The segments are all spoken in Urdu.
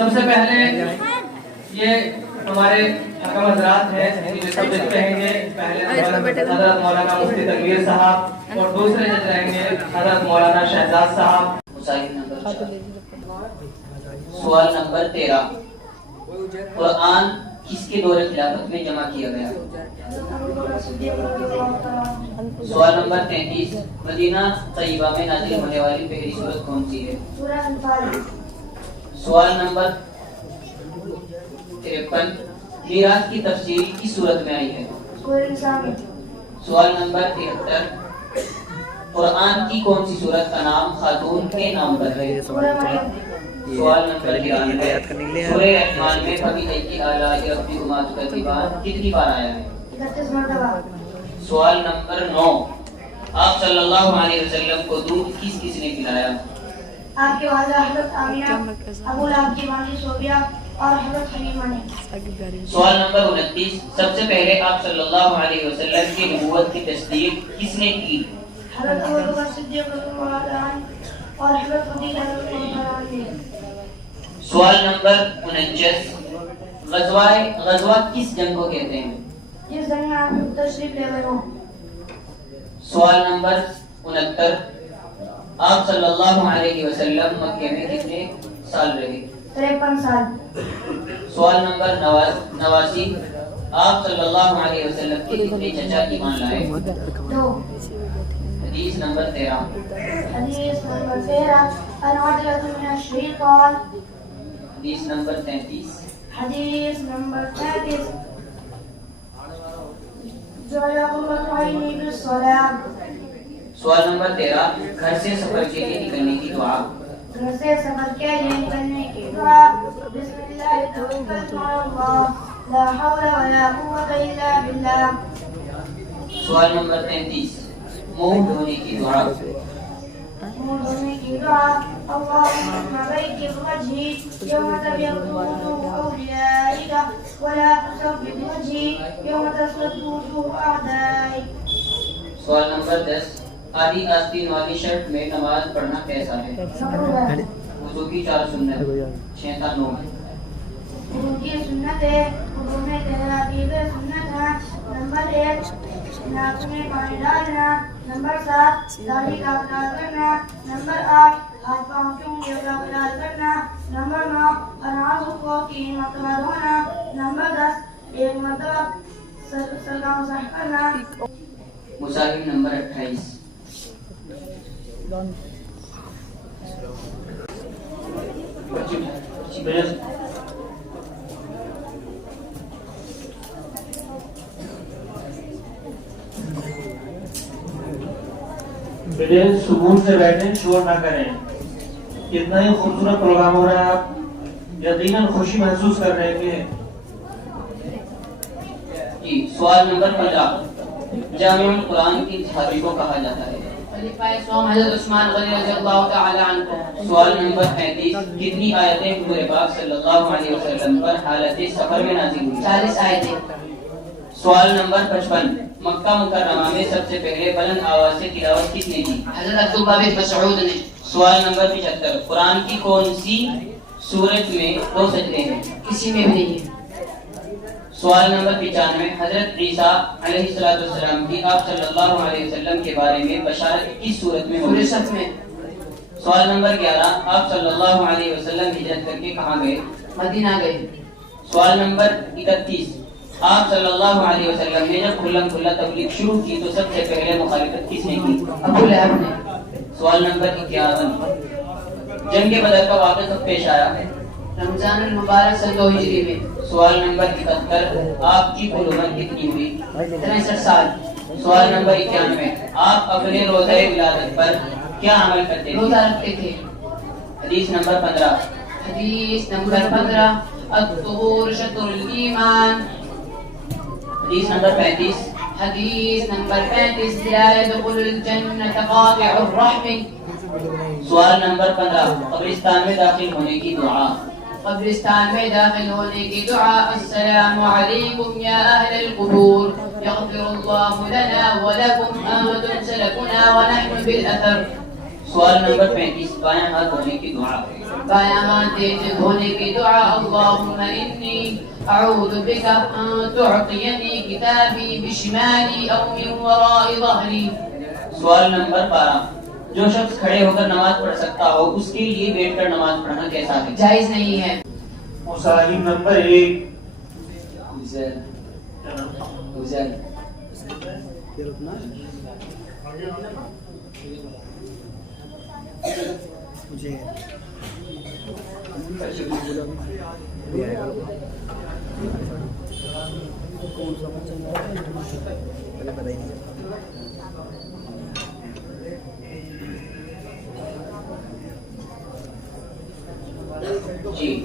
سب سے پہلے یہ ہمارے حکم حضرات ہیں جو سبجیکٹ رہیں گے. پہلے حضرت مولانا مفتی تنویر صاحب اور دوسرے جج رہیں گے حضرت مولانا شہزاد صاحب. سوال نمبر 13. قرآن کس کے دور خلافت میں جمع کیا گیا؟ سوال نمبر 33. مدینہ طیبہ میں نازل ہونے والی پہلی سورت کون سی ہے؟ سوال نمبر 53. میراث کی تفسیر کس سورت میں آئی ہے؟ سوال نمبر 73. قرآن کی کون سی سورت کا نام خاتون کے نام پر ہے؟ سوال نمبر 93. سورہ رحمان میں فبأي آلاء ربكما تكذبان کتنی بار آیا ہے؟ 31 مرتبہ. سوال نمبر 9. آپ صلی اللہ علیہ وسلم کو دودھ کس نے پلایا؟ آپ کے والدہ حضرت آمینہ، ابو لہب کی ماں صوفیہ اور حضرت حلیمہ نے. سوال نمبر 29. سب سے پہلے آپ صلی اللہ علیہ وسلم کی نبوت کی تصدیق کس نے کی؟ حضرت ابوبکر صدیق رضی اللہ عنہ اور حضرت خدیجہ رضی اللہ عنہ نے. سوال نمبر 29. غزوہ کس جنگ کو کہتے ہیں؟ جس جنگ میں آپ تشریف لے گئے ہوں. سوال نمبر 69. آپ صلی اللہ علیہ وسلم مکہ میں کتنے سال رہے؟ 53 سال. سوال نمبر 89. آپ صلی اللہ علیہ وسلم کے کتنے چچا ایمان لائے؟ 2. حدیث نمبر 13. حدیث نمبر 13. العدلة من الشيطان. حدیث نمبر 33. حدیث نمبر 33. جعل قرة عيني بالصلاة. سوال نمبر 13. گھر سے سفر کے لیے نکلنے کی دعا. گھر سے سفر کے لیے نکلنے کی دعا. بسم اللہ توکلت علی اللہ لا حول ولا قوة الا باللہ. سوال نمبر 33. منہ دھونے کی دعا. منہ دھونے کی دعا. اللهم بيض وجهي يوم تبيض وجوه أوليائك ولا تسود وجهي يوم تسود وجوه أعدائك. سوال نمبر 10. آدھی آستین والی شرٹ میں نماز پڑھنا کیسا ہے؟ وضو کی 4 سنت 6 تا 9. وضو کی سنت ہے. وضو میں ترتیب سنت ہے. نمبر 1 ناک میں پانی ڈالنا. نمبر 7 داڑھی کا خیال کرنا. نمبر 8 ہاتھ پاؤں کی انگلیوں کا خیال کرنا. نمبر 9 اناجوں کو 3 مرتبہ دھونا. نمبر 10 1 مرتبہ سر کا مسح کرنا. مصاحب نمبر 28. بیٹے سکون سے بیٹھیں، شور نہ کریں. کتنا ہی خوبصورت پروگرام ہو رہا ہے. آپ یقیناً خوشی محسوس کر رہے ہیں. جی. سوال نمبر 50. جامع القرآن کی صحابی کو کہا جاتا ہے؟ حضرت عثمان غنی رضی اللہ تعالی عنہ. سوال نمبر 35. کتنی آیتیں حضور پاک صلی اللہ علیہ وسلم پر حالت سفر میں نازل ہوئی؟ 40 آیتیں. سوال نمبر 55. مکہ مکرمہ میں سب سے پہلے بلند آواز سے تلاوت کس نے کی؟ حضرت عبداللہ بن مسعود نے. سوال نمبر 75. قرآن کی کون سی سورت میں 2 سجدے ہیں؟ کسی میں بھی نہیں ہے. سوال نمبر 95. حضرت عیسیٰ علیہ السلام کی آپ صلی اللہ علیہ وسلم کے بارے میں بشارت کس صورت میں ہوئی؟ سورۃ میں. سوال نمبر 11. آپ صلی اللہ علیہ وسلم ہجرت کر کے کہاں گئے؟ مدینہ گئے. سوال نمبر 31. آپ صلی اللہ علیہ وسلم نے جب کھلا تبلیغ شروع کی تو سب سے پہلے مخالفت کس نے کی؟ ابو لہب نے. سوال نمبر 51. جنگ بدر کا واقعہ کب پیش آیا؟ رمضان المبارک سن 2 ہجری میں. سوال نمبر 71. آپ کی کل عمر کتنی ہوئی؟ 63 سال. سوال نمبر 91. آپ اپنے روزہ ولادت پر کیا عمل کرتے روزہ تھے؟ رکھتے تھے. حدیث نمبر 15. حدیث نمبر 15. الطهور شطر الایمان. حدیث نمبر 35. حدیث نمبر 35. لا يدخل الجنة قاطع الرحم. سوال نمبر 15. قبرستان میں داخل ہونے کی دعا. قبرستان میں داخل ہونے کی دعا. السلام علیکم یا اہل القبور یغفر اللہ لنا ولکم انتم سلفنا ونحن بالاثر. سوال نمبر 35 بایاں ہاتھ دھونے کی دعا. بایاں ہاتھ دھونے کی دعا. اللهم انی اعوذ بک ان تعطینی کتابی بشمالی او من وراء ظہری. سوال نمبر 12 جو شخص کھڑے ہو کر نماز پڑھ سکتا ہو اس کے لیے بیٹھ کر نماز پڑھنا کیسا ہے؟ جائز نہیں ہے. مسالم نمبر 1 جی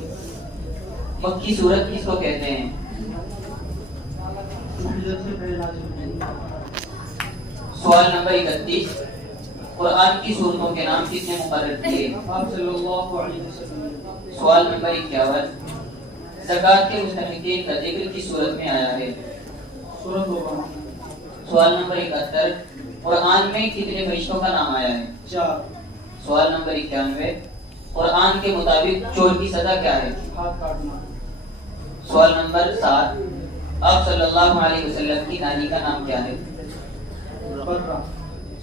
مکی سورت کس کو کہتے ہیں؟ سوال نمبر 31 قرآن کی سورتوں کے نام کس نے مقرر کیے؟ آپ صلی اللہ علیہ وسلم. سوال نمبر 51 زکوٰۃ کے مستحقین کا ذکر کس صورت میں آیا ہے؟ سورۃ الرحمن. سوال نمبر 71 قرآن میں کتنے فرشتوں کا نام آیا ہے؟ 4. سوال نمبر 91 قرآن کے مطابق چور کی سزا کیا ہے؟ ہاتھ کاٹنا. سوال نمبر 7 آپ صلی اللہ علیہ وسلم کی نانی کا نام کیا ہے؟ برہ.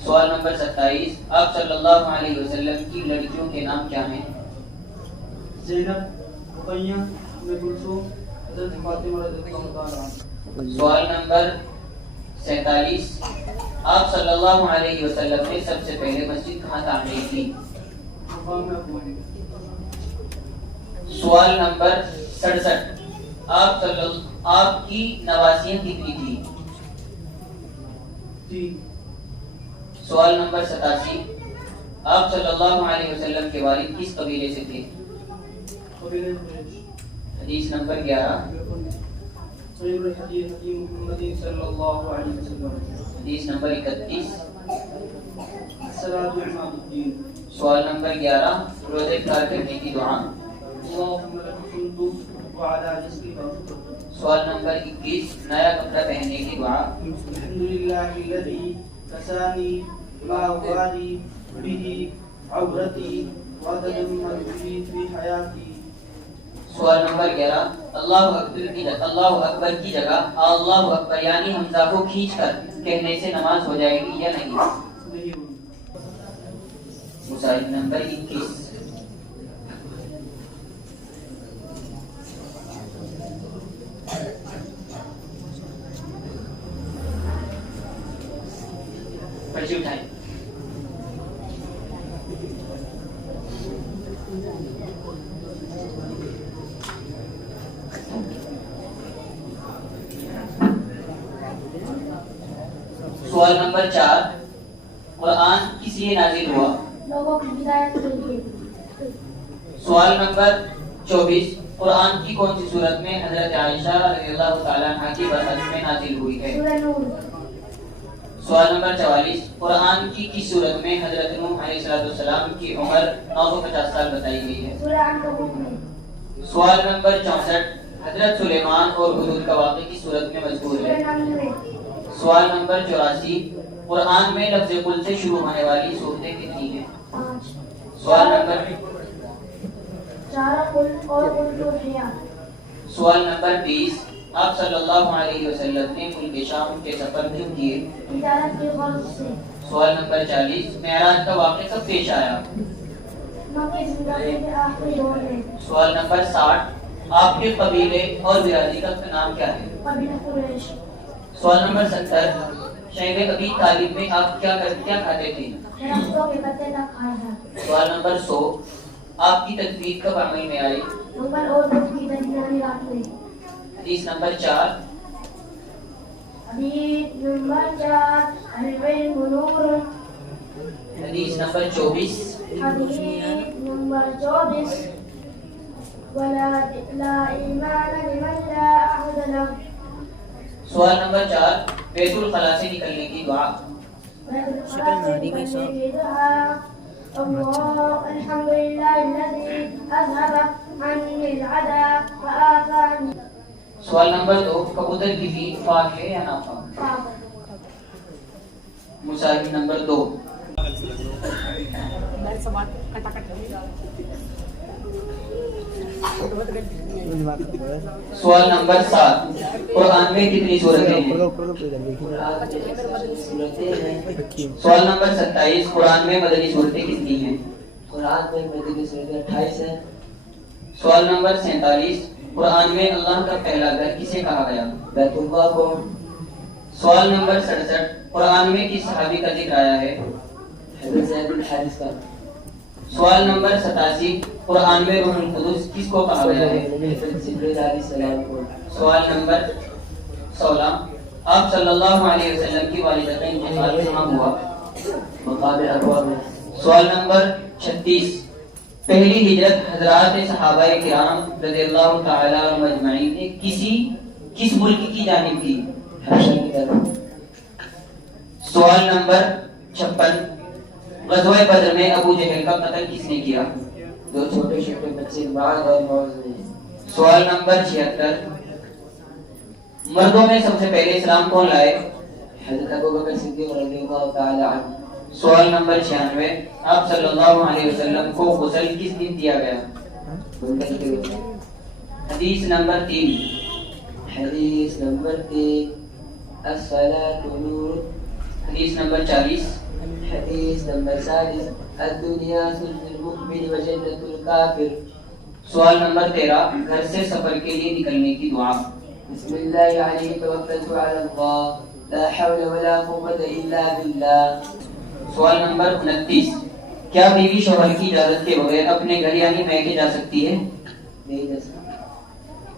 سوال نمبر 27 آپ صلی اللہ علیہ وسلم کی لڑکیوں کے نام کیا ہیں؟ زینب، رقیہ، ام کلثوم، حضرت فاطمہ رضی اللہ تعالیٰ عنہا. سوال نمبر 47 آپ صلی اللہ علیہ وسلم نے سب سے پہلے مسجد کہاں تعمیر کی؟ مقام ابوانی. سوال نمبر 67 آپ کی نواسیاں کتنی تھی؟ 3. سوال نمبر 87 آپ صلی اللہ علیہ وسلم کے والد کس قبیلے سے تھے؟ قبیلہ قریش. حدیث نمبر 11 صحیح الحدیث حدیث محمد صلی اللہ علیہ وسلم. حدیث نمبر 31 الصلاۃ عماد الدین. سوال نمبر 11 روزے افطار کرنے کی دعا. اللهم لك الحمد وعلى رزقك وشكرك. سوال نمبر 21 نیا کپڑا پہننے کی دعا. الحمد للہ الذی کسانی ما واری به عورتی وتجمل به فی حیاتی. سوال نمبر 11 اللہ اکبر کی جگہ اللہ اکبر یعنی حمزہ کو کھینچ کر کہنے سے نماز ہو جائے گی یا نہیں؟ نہیں ہوئی. مسائل نمبر 21 پرچی اٹھائیں. سوال نمبر 4 قرآن کس لیے نازل ہوا؟ لوگوں کی ہدایت کے لیے. سوال نمبر 24 قرآن کی کون سی صورت میں حضرت عائشہ رضی اللہ تعالیٰ عنہ کی برحق میں نازل ہوئی ہے؟ سورہ نور. سوال نمبر 44 قرآن کی کس صورت میں حضرت نوح علیہ السلام کی عمر 950 سال بتائی گئی ہے؟ سورہ عنکبوت میں. سوال نمبر 64 حضرت سلیمان اور حدود کا واقعہ کس صورت میں مذکور ہے؟ سورہ نمل میں. سوال نمبر 84 قرآن میں لفظ قل سے شروع ہونے والی صورتیں کتنی ہیں؟ 5. سوال نمبر 4 قل اور قل توحیا. سوال نمبر 20 آپ صلی اللہ علیہ وسلم نے ملک شام کے سفر کیوں کیے؟ تجارت کی غرض سے. سوال نمبر 40 معراج کا واقعہ کب پیش آیا؟ مکہ زندگی کے آخری دور میں. سوال نمبر 60 آپ کے قبیلے اور برادری کا نام کیا ہے؟ قبیلہ قریش. سوال نمبر 70 شیخ ابی طالب میں آپ کیا کھاتے تھے؟ درختوں کے پتے تک کھائے ہیں. سوال نمبر 100 آپ کی تدبیر کب عمل میں آئی؟ نمبر اور دودھ کی درمیانی رات میں. حدیث نمبر 4 حدیث نمبر 4 العلم نور. حدیث نمبر 24 حدیث نمبر 24 ولا لا ایمان لمن لا عهد له. سوال نمبر 4 بیت الخلاء سے نکلنے کی دعا. الحمد لله الذي أذهب عني العذى وآفاني. سوال نمبر 2 کبوتر کی فیل فاق ہے یا نافاق؟ مسائل نمبر 2 سوال نمبر 7، قرآن میں کتنی سورتیں ہیں؟ سوال نمبر 27، قرآن میں مدنی صورتیں کتنی ہیں؟ قرآن میں مدنی صورتیں 28 ہیں۔ سوال نمبر 47، قرآن میں اللہ کا پہلا گھر کسے کہا گیا؟ بیت اللہ کو۔ سوال نمبر 67، قرآن میں کس صحابی کا ذکر آیا ہے؟ حضرت زید بن حارثہ کا۔ سوال نمبر 87، قرآن میں روح القدس کس کو کہا گیا ہے؟ حضرت جبرائیل علیہ السلام کو۔ سوال نمبر 16، آپ صلی اللہ علیہ وسلم کی والدہ کا انتقال کہاں ہوا؟ مقام ابوا میں۔ سوال نمبر 36، پہلی ہجرت حضرات صحابہ کرام رضی اللہ تعالی عنہم اجمعین نے کس ملک کی جانب کی؟ حبشہ کی طرف۔ سوال نمبر 56، غزوہ بدر میں ابو جہل کا قتل کس نے کیا؟ دو چھوٹے چھوٹے بچے معاذ اور معوذ نے۔ سوال نمبر 76، مردوں میں سب سے پہلے اسلام کون لائے؟ حضرت ابوبکر صدیق رضی اللہ تعالی عنہ۔ سوال نمبر 96، آپ صلی اللہ علیہ وسلم کو غسل کس دن دیا گیا؟ حدیث نمبر 3، حدیث نمبر 3، الصلاۃ نور۔ حدیث نمبر 40، حدیث نمبر 40، الدنیا سجن المؤمن و جنت الکافر۔ سوال نمبر 13، گھر سے سفر کے لیے نکلنے کی دعا۔ بسم اللہ علیہ توکلت علی اللہ لا حول ولا قوة الا باللہ۔ سوال نمبر 29، کیا بیوی شوہر کی اجازت کے بغیر اپنے گھر یعنی میکے جا سکتی ہے؟ نہیں جا سکتا۔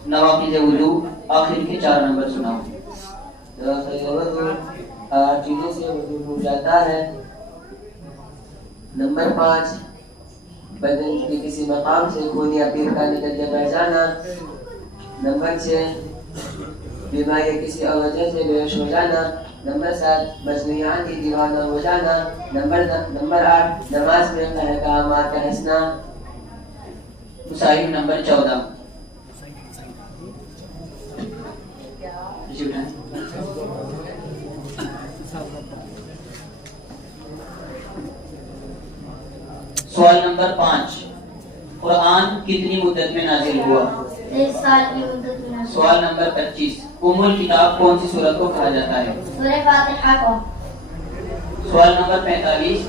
نواقض وضو آخر کے 4 نمبر سناؤ۔ وضو 8 چیزوں سے وضو ہو جاتا ہے۔ نمبر 5، بدن کے کسی مقام سے خون یا پیر کا نکل کے بہ جانا۔ نمبر 6، بیمار یا کسی اور وجہ سے بے ہوش ہو جانا۔ نمبر 7، مصنوعات کی دیوانہ ہو جانا۔ نمبر 8، نماز میں احکامات کا ہنسنا۔ مصاحب نمبر 14۔ سوال نمبر 5، قرآن کتنی مدت میں نازل ہوا؟ 23 سال کی مدت میں۔ سوال نمبر 25، ام الکتاب کون سی سورت کو کہا جاتا ہے؟ سورہ فاتحہ کو۔ سوال نمبر 45،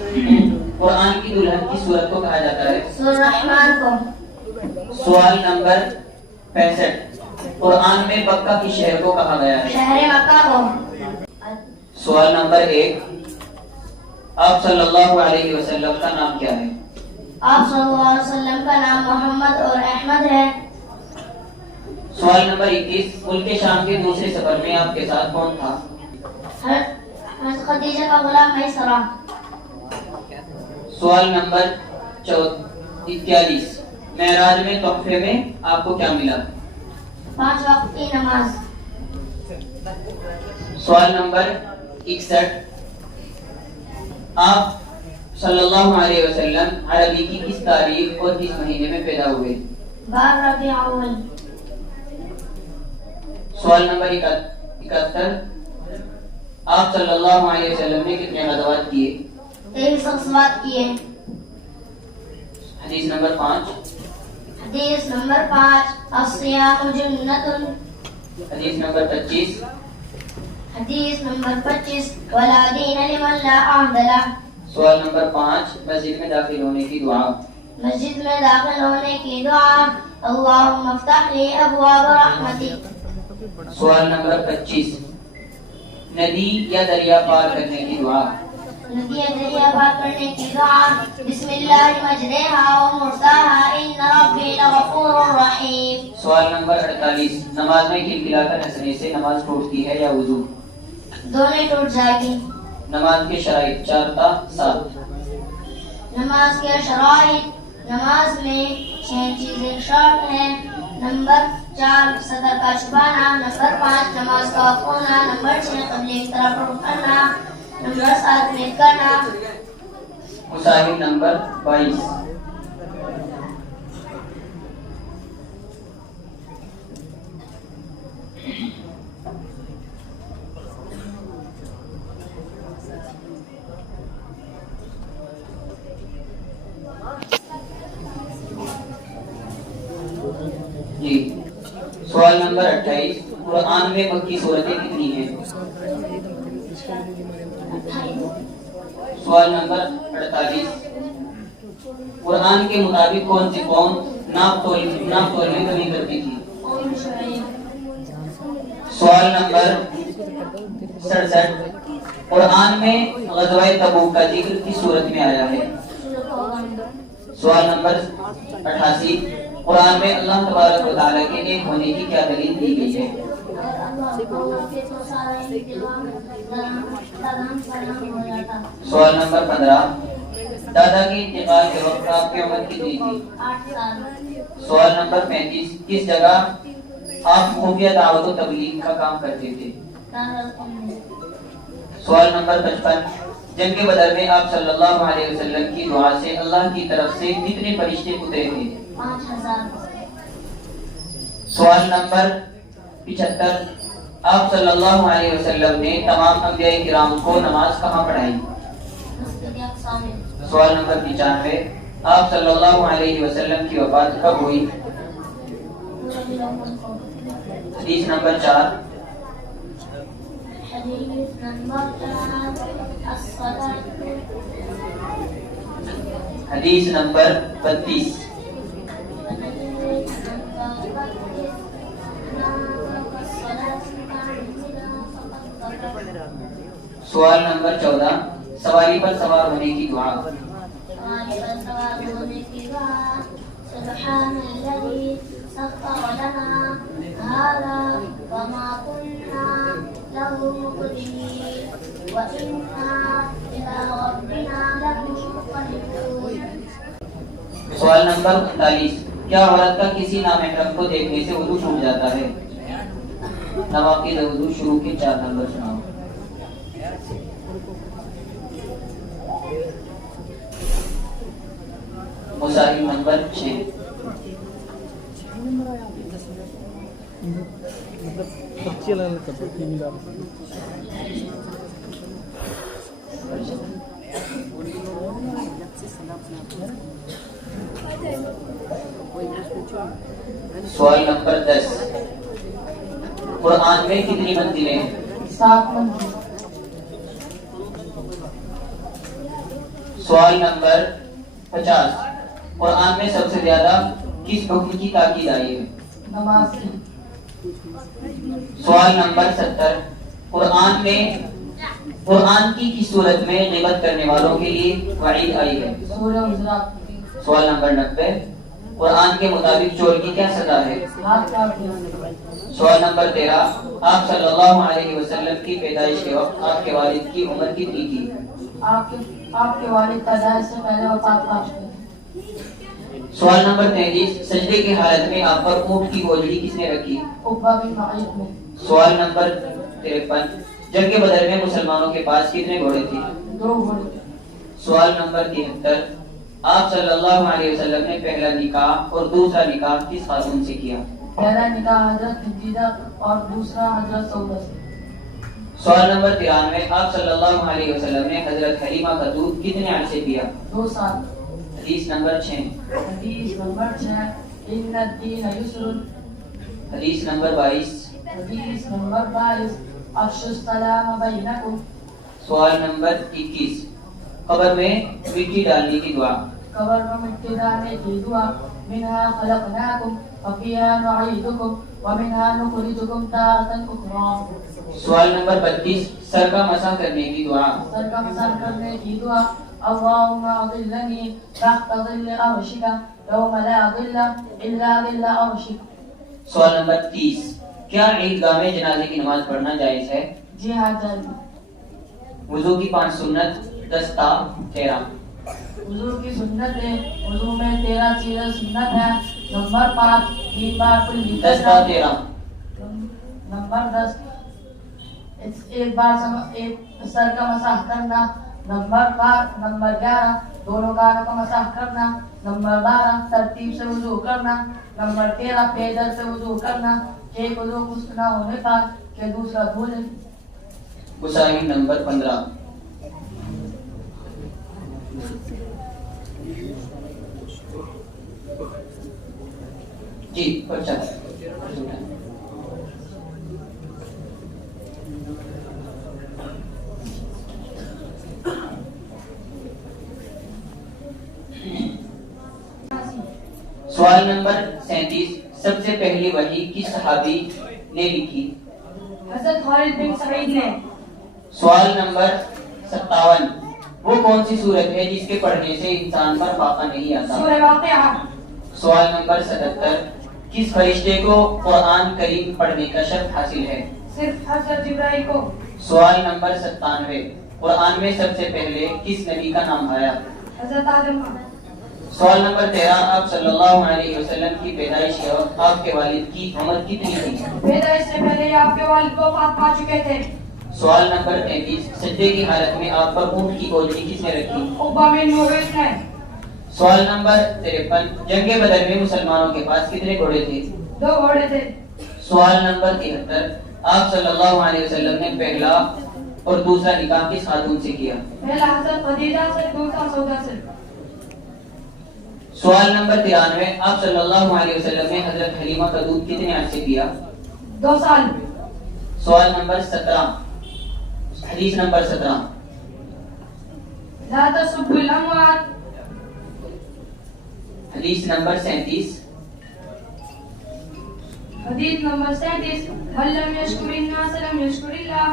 قرآن کی دلہن کس سورت کو کہا جاتا ہے؟ سورہ رحمان کو۔ سوال نمبر 65، قرآن میں مکہ کی شہر کو کہا گیا ہے؟ شہر مکہ کو۔ سوال نمبر 1، آپ صلی اللہ علیہ وسلم کا نام کیا ہے؟ آپ صلی اللہ علیہ وسلم کا نام محمد اور احمد ہے۔ سوال نمبر 21، ملک شام کے دوسرے سفر میں آپ کے ساتھ کون تھا؟ حضرت خدیجہ کا غلام میسرہ۔ سوال نمبر 41، معراج میں تحفے میں آپ کو کیا ملا؟ 5 وقت کی نماز۔ سوال نمبر 61، آپ صلی اللہ علیہ وسلم عربی کی کس تاریخ اور کس مہینے میں پیدا ہوئے؟ 12 ربیع اول۔ سوال نمبر 71، آپ صلی اللہ علیہ وسلم نے کتنے غزوات کیے؟ 23 غزوات کیے۔ حدیث نمبر 5۔ حدیث نمبر 5، الصیام جنۃ۔ حدیث نمبر 25۔ حدیث نمبر 25، ولا دین لمن لا عہد لہ۔ سوال نمبر 5، مسجد میں داخل ہونے کی دعا۔ مسجد میں داخل ہونے کی دعا، اللہم افتح لی ابواب رحمتک۔ سوال نمبر 25، ندی یا دریا پار کرنے کی دعا۔ ندی یا دریا پار کرنے کی دعا، بسم اللہ مجریہا و مرساہا ان ربی لغفور رحیم۔ سوال نمبر 48، نماز میں کھلکھلا کر ہنسنے سے نماز ٹوٹتی ہے یا وضو؟ دونوں ٹوٹ جائے گی۔ نماز کے شرائط 4 تا 7۔ نماز کے شرائط، نماز میں 6 چیزیں شرط ہیں۔ نمبر 4، صدر کا چھپانا۔ نمبر 5، نماز کا وقف ہونا۔ نمبر 6، قبلے کی طرف رخ کرنا۔ نمبر 7، نیت کرنا۔ مصاحب نمبر 22۔ سوال نمبر 28 قرآن میں مکی صورتیں کتنی ہیں؟ سوال نمبر 48 قرآن کے مطابق کون سی قوم ناپ تول میں کمی کرتی تھی؟ سوال نمبر 67 قرآن میں غزوہ تبوک کا ذکر کس صورت میں آیا ہے؟ سوال نمبر 88 قرآن میں اللہ تبارک و تعالیٰ کے ایک ہونے کی کیا دلیل دی گئی ہے؟ سوال نمبر 15 دادا کے انتقال کے وقت آپ کی عمر کتنی تھی؟ سوال نمبر 35 کس جگہ آپ خفیہ دعوت و تبلیغ کا کام کرتے تھے؟ سوال نمبر 55 جنگ بدر میں آپ صلی اللہ علیہ وسلم کی دعا سے اللہ کی طرف سے کتنے فرشتے اترے تھے؟ 5000 سوال نمبر 75 آپ صلی اللہ علیہ وسلم نے تمام انبیاء کرام کو نماز کہاں پڑھائی؟ سوال نمبر 95 آپ صلی اللہ علیہ وسلم کی وفات کب ہوئی؟ حدیث نمبر 4 حدیث نمبر 32 سوال نمبر 14 سواری پر سوار ہونے کی دعا سبحان الذي سخر لنا هذا وما كنا له مقرنين وإنا إلى ربنا لمنقلبون. سوال نمبر 39 کیا عورت کا کسی نامحرم کو دیکھنے سے وضو ٹوٹ جاتا ہے؟ نواقض وضو شروع کے 4 نمبر سناؤ. مسائل نمبر 6 سوال نمبر 10 قرآن میں کتنی منزلیں ہیں؟ 7 منزل. سوال نمبر 50 قرآن میں سب سے زیادہ کس حکم کی تاکید آئی ہے؟ نماز کی. سوال نمبر 70 قرآن کی کس صورت میں غیبت کرنے والوں کے لیے وعید آئی ہے؟ سورہ حجرات. سوال نمبر 90 قرآن کے مطابق چور کی کیا سزا ہے؟ ہاتھ کاٹ دیا. سوال نمبر 13 آپ صلی اللہ علیہ وسلم کی پیدائش کے وقت آپ کے والد کی عمر کتنی تھی؟ آپ کے والد پیدائش سے پہلے وفات پا چکے. سوال نمبر 33 سجدے کی حالت میں آپ پر اونٹ کی گھوڑی کس نے رکھی؟ عقبہ بن معیط نے. سوال نمبر 53 جنگ بدر میں مسلمانوں کے پاس کتنے گھوڑے تھے؟ 2 گھوڑے. سوال نمبر 73 آپ صلی اللہ علیہ وسلم نے پہلا نکاح اور دوسرا نکاح کس خاتون سے کیا؟ پہلا نکاح حضرت خدیجہ اور دوسرا حضرت سعودہ سے. سوال نمبر 93 آپ صلی اللہ علیہ وسلم نے حضرت حلیمہ کا دودھ کتنے عرصے پیا؟ 2 سال. حدیث نمبر 6 حدیث نمبر 6 ان الدین یسر. حدیث نمبر 22 حدیث نمبر 22 افشوا السلام بینکم. سوال نمبر 21 قبر میں مٹی ڈالنے کی دعا. قبر میں مٹی ڈالنے کی دعا. منها خلقناکم وفیها نعیدکم ومنها نخرجکم تارة اخرى. سوال نمبر 32 سر کا مسح کرنے کی دعا. سر کا مسح کرنے کی دعا. اللهم اظلني تحت ظل عرشك يوم لا ظل الا ظل عرشك. سوال نمبر 30 کیا عیدگاہ میں جنازے کی نماز پڑھنا جائز ہے؟ جی ہاں جائز. وضو کی 5 سنت 10 تا 13. وضو کی سنت ہے. وضو میں 13 چیزیں سنت ہیں. نمبر 5 3 بار کلی 10 تا 13. نمبر 10 ایک بار ایک سر کا مسح کرنا. نمبر 11 دونوں کانوں کا مسح کرنا. نمبر 12 ترتیب سے وضو کرنا. نمبر 13 پیدل سے وضو کرنا. ایک وضو خشک نہ ہونے پر کہ دوسرا دھولے. مسائل نمبر 15 جی اچھا سوال نمبر 37 سب سے پہلی وحی کس صحابی نے لکھی؟ حضرت خالد بن سعید نے. سوال نمبر 57 وہ کون سی سورت ہے جس کے پڑھنے سے انسان پر فاقہ نہیں آتا؟ سورہ واقعہ. سوال نمبر 77 کس فرشتے کو قرآن کریم پڑھنے کا شرف حاصل ہے؟ صرف حضرت جبرائیل کو. سوال نمبر 97 قرآن میں سب سے پہلے کس نبی کا نام آیا؟ حضرت آدم. سوال نمبر 13 آپ صلی اللہ علیہ وسلم کی پیدائش کے وقت آپ کے والد کی عمر کتنی تھی؟ پیدائش سے پہلے آپ کے والد وفات پا چکے تھے. سوال نمبر 33 سجدے کی حالت میں آپ پر اونٹ کی اونچی کس نے رکھی؟ عقبہ بن مویس نے. سوال نمبر 53 جنگ بدر میں مسلمانوں کے پاس کتنے گھوڑے تھے؟ 2 گھوڑے تھے. سوال نمبر 73 آپ صلی اللہ علیہ وسلم نے پہلا اور دوسرا نکاح کس خاتون سے کیا؟ پہلا حضرت خدیجہ سے, دوسرا سودا سے. سوال نمبر 93 آپ صلی اللہ علیہ وسلم نے حضرت حلیمہ کا دودھ کتنے عرصے پیا؟ 2 سال. سوال نمبر 17 حدیث نمبر 17 لا تسبوا الاموات. حدیث نمبر 37 حدیث نمبر 37 من لم يشكر الناس لم يشكر الله.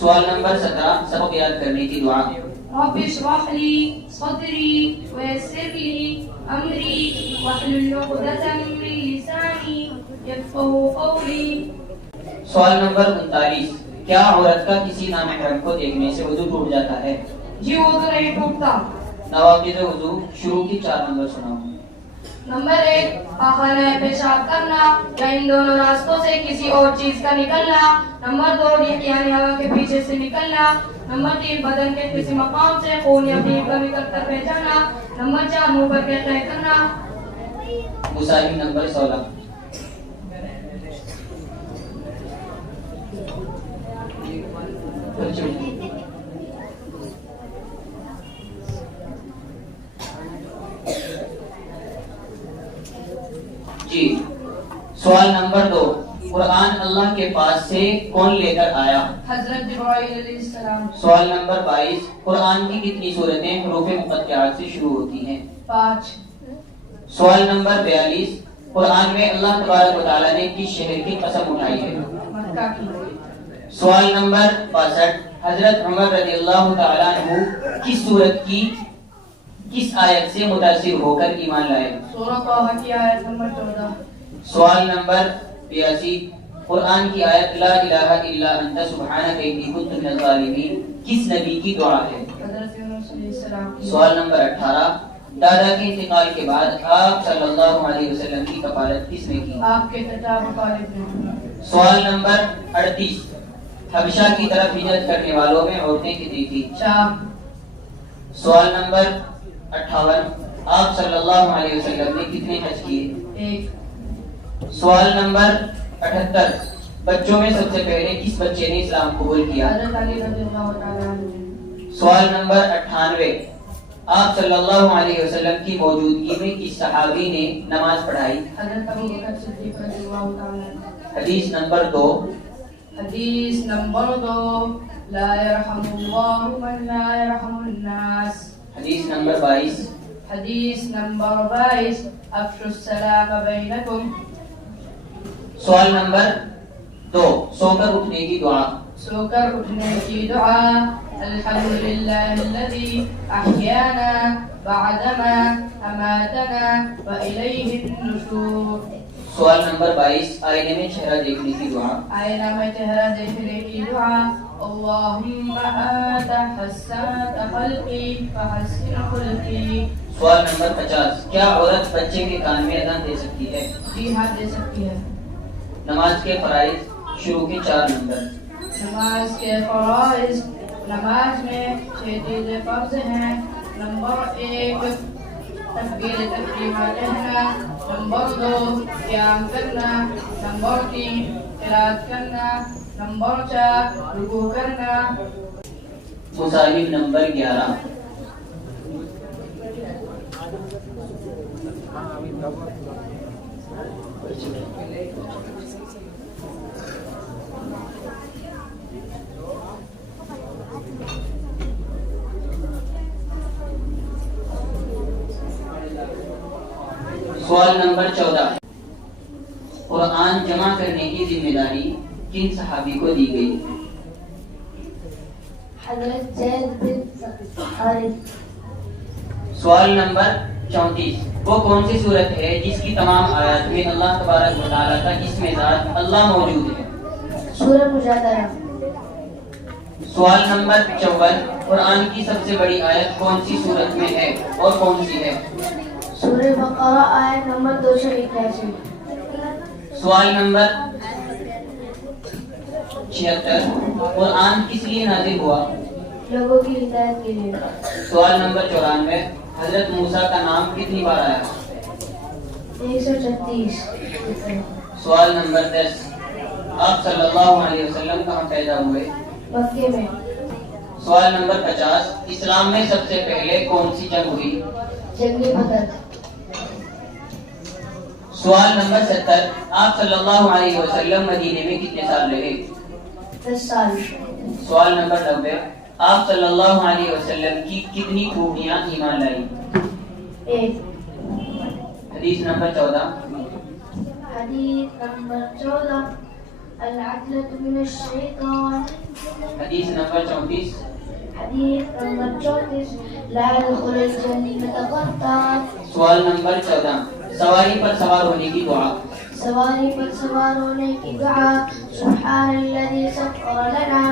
سوال نمبر 17 سبق یاد کرنے کی دعا. رب اشرح لي صدري ويسر لي امري واحلل عقدة من لساني يفقهوا قولي. سوال نمبر 39 کیا عورت کا کسی نامحرم کو دیکھنے سے وضو ٹوٹ جاتا ہے؟ جی وضو نہیں ٹوٹتا. نواقض وضو شروع کی 4 نمبر سناؤ. نمبر 1 پاخانہ پیشاب کرنا یا ان دونوں راستوں سے کسی اور چیز کا نکلنا. نمبر 2 یعنی ہوا کے پیچھے سے نکلنا. نمبر 3 بدن کے کسی مقام سے خون یا پیپ کا نکل کر بہ جانا. نمبر 4 منہ پر کے طے کرنا. مصالح نمبر 16 جی. سوال نمبر 2 قرآن اللہ کے پاس سے کون لے کر آیا؟ حضرت جبرائیل علیہ السلام. سوال نمبر 22 قرآن کی کتنی سورتیں حروف مقطعات سے شروع ہوتی ہیں؟ 5. سوال نمبر 42 قرآن میں اللہ تبارک و تعالیٰ نے کس شہر کی قسم اٹھائی ہے؟ مکہ کی. سوال نمبر 62 حضرت عمر رضی اللہ تعالیٰ عنہ کس سورت کی کس آیت سے متاثر ہو کر ایمان لائے؟ سورہ طہ کی آیت نمبر 14. سوال نمبر 82 قرآن کی آیت لا الہ الا انت سبحانک انی کنت من الظالمین کس نبی کی دعا ہے؟ حضرت یونس علیہ السلام کی. سوال نمبر 18 دادا کے انتقال کے بعد آپ صلی اللہ علیہ وسلم کی کفالت کس نے کی؟ آپ کے چچا ابو طالب نے. سوال نمبر 38 حبشہ کی طرف ہجرت کرنے والوں میں عورتیں کتنی تھی؟ 4. سوال نمبر 58 آپ صلی اللہ علیہ وسلم نے کتنے حج کیے؟ 1. سوال نمبر 78 بچوں میں سب سے پہلے کس بچے نے اسلام قبول کیا؟ حضرت علی رضی اللہ تعالیٰ عنہ. سوال نمبر 98 آپ صلی اللہ علیہ وسلم کی موجودگی میں کس صحابی نے نماز پڑھائی؟ حضرت ابو بکر صدیق رضی اللہ تعالیٰ عنہ. حدیث نمبر 2 حدیث نمبر 2 لا يرحم اللہ من لا يرحم الناس. حدیث نمبر 22 حدیث نمبر 22 افشوا السلام بینکم. سوال نمبر 2 سو کر اٹھنے کی دعا. سو کر اٹھنے کی دعا الحمدللہ الذی احیانا بعدما اماتنا والیہ النشور. سوال نمبر 22 آئینے میں چہرہ دیکھنے کی دعا. آئینہ میں چہرہ دیکھنے کی دعا اللہم آت حسنات خلقی فحسن خلقی. سوال نمبر 50 کیا عورت بچے کے کان میں اذان دے سکتی ہے؟ جی ہاں دے سکتی ہے. نماز کے فرائض شروع کے 4 نمبر. نماز کے فرائض نماز میں 6 چیزیں فرض ہیں. نمبر 1 تکبیر تسلیمہ کہنا. نمبر 2 قیام کرنا. نمبر 3 قرات کرنا. نمبر 4 رکوع کرنا. مصالح نمبر 11 الحمد سوال نمبر 14 قرآن جمع کرنے کی ذمہ داری کن صحابی کو دی گئی؟ حضرت زید بن حارث. سوال نمبر 34 وہ کون سی صورت ہے جس کی تمام آیات میں اللہ تبارک و تعالیٰ کا اسم ذات اللہ موجود ہے؟ سورہ مجادلہ. سوال نمبر 54 قرآن کی سب سے بڑی آیت کون سی صورت میں ہے اور کون سی ہے؟ سورہ بقرہ آیت نمبر 281. سوال نمبر 76 قرآن کس لیے نازل ہوا؟ لوگوں کی ہدایت کے لیے. سوال نمبر 94 حضرت موسیٰ کا نام کتنی بار آیا؟ 136. سوال نمبر 10 آپ صلی اللہ علیہ وسلم کہاں پیدا ہوئے؟ مکے میں. سوال نمبر 50 اسلام میں سب سے پہلے کون سی جنگ ہوئی؟ جنگ بدر. سوال نمبر 70 آپ صلی اللہ علیہ وسلم مدینے میں کتنے سال رہے؟ 10 سال. سوال نمبر 90 آپ صلی اللہ علیہ وسلم کی کتنی خوبیاں ایمان لائی؟ 1. حدیث نمبر 14 حدیث نمبر 14 العجلة من الشیطان. حدیث نمبر 34 حدیث نمبر 34 لا يدخل الجنة قطان. سوال نمبر 14 سواری پر سوار ہونے کی دعا. سواری پر سوار ہونے کی دعا سبحان الذي سخر لنا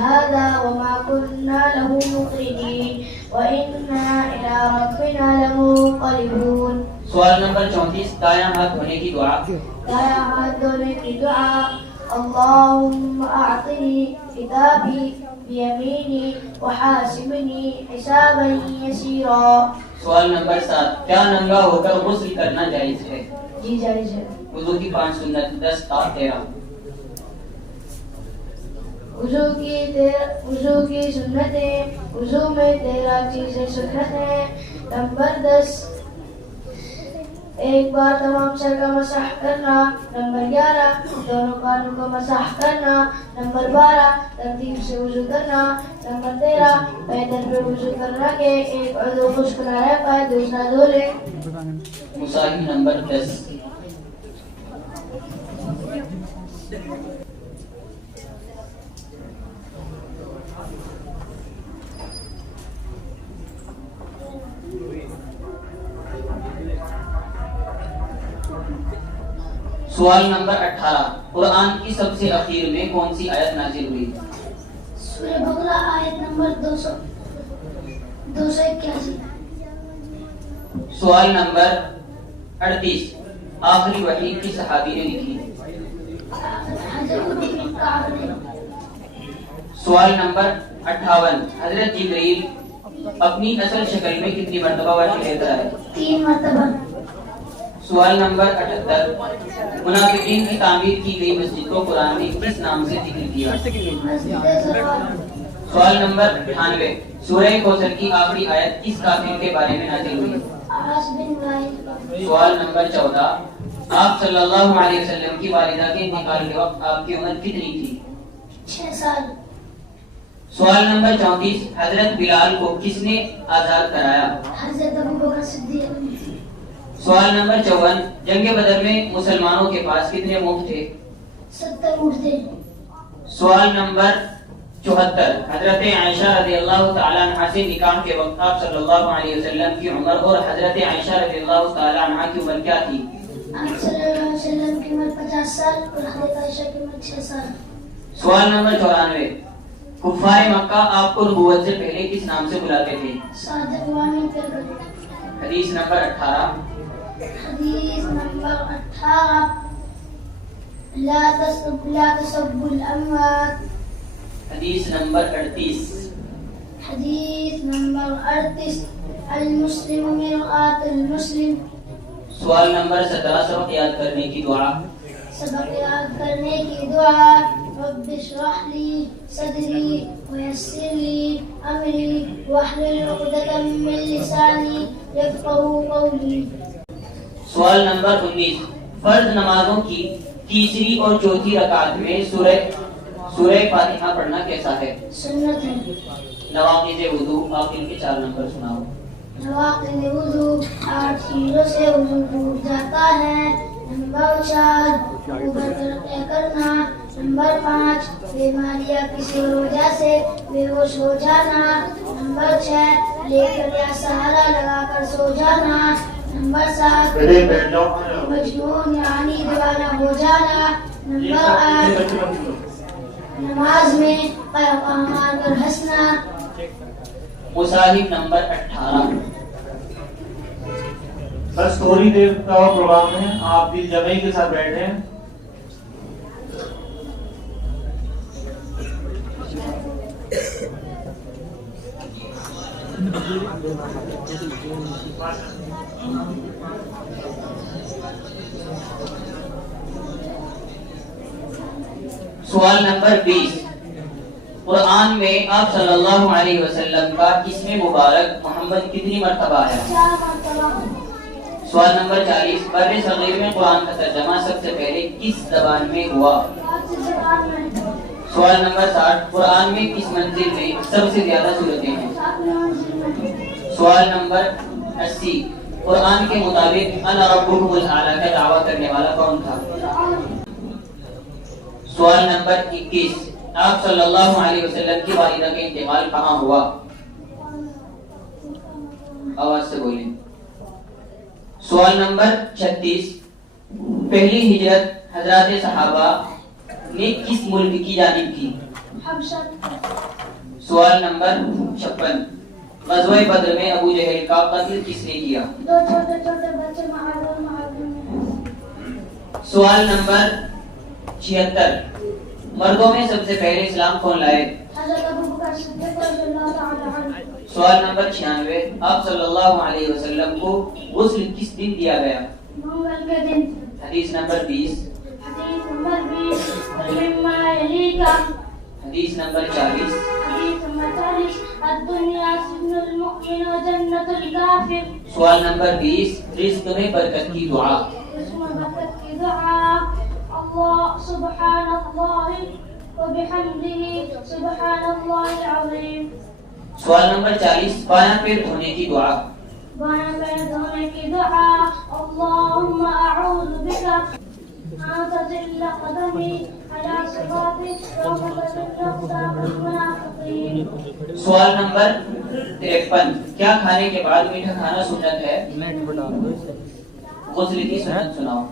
هذا وما كنا له مقرنين وإنا إلى ربنا لمنقلبون. سوال نمبر 34 دایاں ہاتھ دھونے کی دعا. دایا ہاتھ دھونے کی دعا اللهم أعطني كتابي بيميني وحاسبني حسابا يسيرا. سوال نمبر 7 کیا ننگا ہو کر غسل کرنا جائز ہے؟ جی جائز ہے. وضو کی 5 سنت 10 تا 13. وضو کی سنتیں وضو میں 13 چیزیں سنت ہیں. نمبر 10 ایک بار تمام سر کا مسح کرنا. نمبر 11 دونوں کانوں کو مسح کرنا. نمبر 12 ترتیب سے وضو کرنا. نمبر 13 پیدل پہ وضو کرنا کہ ایک عضو خشک نہ رہ پائے دوسرا دھو لے. مصاحب نمبر 10. سوال نمبر 18 قرآن کی سب سے اخیر میں کون سی آیت نازل ہوئی؟ سورہ بقرہ آیت نمبر 281. سوال نمبر 38 آخری وحی کی صحابی نے لکھی؟ سوال نمبر 58 حضرت جبریل اپنی اصل شکل میں کتنی مرتبہ وحی لے کر آئے؟ 3 مرتبہ. سوال نمبر 78 منافقین کی تعمیر کی گئی مسجد کو قرآن نے کس نام سے ذکر کیا؟ سوال نمبر 98 سورہ کوثر کی آخری آیت کس کافر کے بارے میں نازل ہوئی؟ سوال نمبر 14 آپ صلی اللہ علیہ وسلم کی والدہ کے انتقال کے وقت آپ کی عمر کتنی تھی؟ 6 سال. سوال نمبر 34 حضرت بلال کو کس نے آزاد کرایا؟ حضرت ابوبکر صدیق. سوال نمبر 54 جنگ بدر میں مسلمانوں کے پاس کتنے اونٹ تھے؟ 70 اونٹ تھے. سوال نمبر 74 حضرت عائشہ رضی اللہ تعالیٰ عنہ سے نکاح کے وقت آپ صلی اللہ علیہ وسلم کی عمر اور حضرت عائشہ رضی اللہ تعالیٰ عنہ کی عمر کیا تھی؟ آپ صلی اللہ علیہ وسلم کی عمر 50 سال اور حضرت عائشہ کی عمر 6 سال. سوال نمبر 94 کفار مکہ آپ کو نبوت سے پہلے کس نام سے بلاتے تھے؟ صادق وامن کر. حدیث نمبر 18 حدیث نمبر 18 لا تسبوا الاموات. حدیث نمبر 38 حدیث نمبر 38 المسلم مرآة المسلم. سوال نمبر 17 سبق یاد کرنے کی دعا. سبق یاد کرنے کی دعا رب اشرح لي صدري ويسر لي امري واحلل عقدة من لساني يفقهوا قولي. سوال نمبر 19 فرض نمازوں کی تیسری اور چوتھی رکعت میں سورہ فاتحہ پڑھنا کیسا ہے؟ سنت ہے. نواقض وضو آخر کے 4 نمبر سناؤ. نواقض وضو 8 چیزوں سے وضو ٹوٹ جاتا ہے. نمبر 4 غسل کرنا. نمبر 5 بیماری یا کسی وجہ سے بے ہوش ہو جانا. نمبر 6 لیٹر یا سہارا لگا کر سو جانا. نمبر 7 مجنون یعنی دیوانہ ہو جانا. نمبر 8 نماز میں قہقہ مار کر ہنسنا. مصاحف نمبر 18. بس تھوڑی دیر کا پروگرام ہے, آپ دل جمعی کے ساتھ بیٹھے. سوال نمبر 20. قرآن میں آپ صلی اللہ علیہ وسلم کا اسم مبارک محمد کتنی مرتبہ ہے؟ 4 مرتبہ. سوال نمبر 40. بر صغیر میں قرآن کا ترجمہ سب سے پہلے کس زبان میں ہوا؟ فارسی زبان میں. سوال نمبر 60. قرآن میں کس منزل میں سب سے زیادہ صورتیں ہیں؟ 7 منزل میں. سوال نمبر 80. قرآن کے مطابق انا ربکم الاعلی کا دعویٰ کرنے والا کون تھا؟ سوال نمبر 21. آپ صلی اللہ علیہ وسلم کی والدہ کا انتقال کہاں ہوا؟ آواز سے بولیں. سوال نمبر 36. پہلی ہجرت حضرات صحابہ نے کس ملک کی جانب کی؟ حبشہ. سوال نمبر 56. غزوہ بدر میں ابو جہل کا قتل کس نے کیا؟ 2 چھوٹے چھوٹے بچے معاذ میں. سوال نمبر 76. مردوں میں سب سے پہلے اسلام کون لائے؟ حضرت ابو بکر صدیق رضی اللہ تعالی عنہ. سوال نمبر 96. آپ صلی اللہ علیہ وسلم کو غسل کس دن دیا گیا؟ منگل کے دن. حدیث نمبر 20. حدیث نمبر 20 مما یلیکا. حدیث نمبر 40. حدیث نمبر 40 الدنیا سجن المؤمن و جنت الکافر. سوال نمبر 20. رزق میں برکت کی دعا. اس میں برکت کی دعا. اللہ سبحان اللہ و بحمدہ سبحان اللہ العظیم. سوال نمبر 40. بایاں پیر دھونے کی دعا. بایاں پیر دھونے کی دعا. اللہم اعوذ بکا ان تزل قدمی علی صراطک یوم تزل اقدام المنافقین. سوال نمبر 53. کیا کھانے کے بعد میٹھا کھانا سنت ہے؟ غسل کی سنت سناؤ.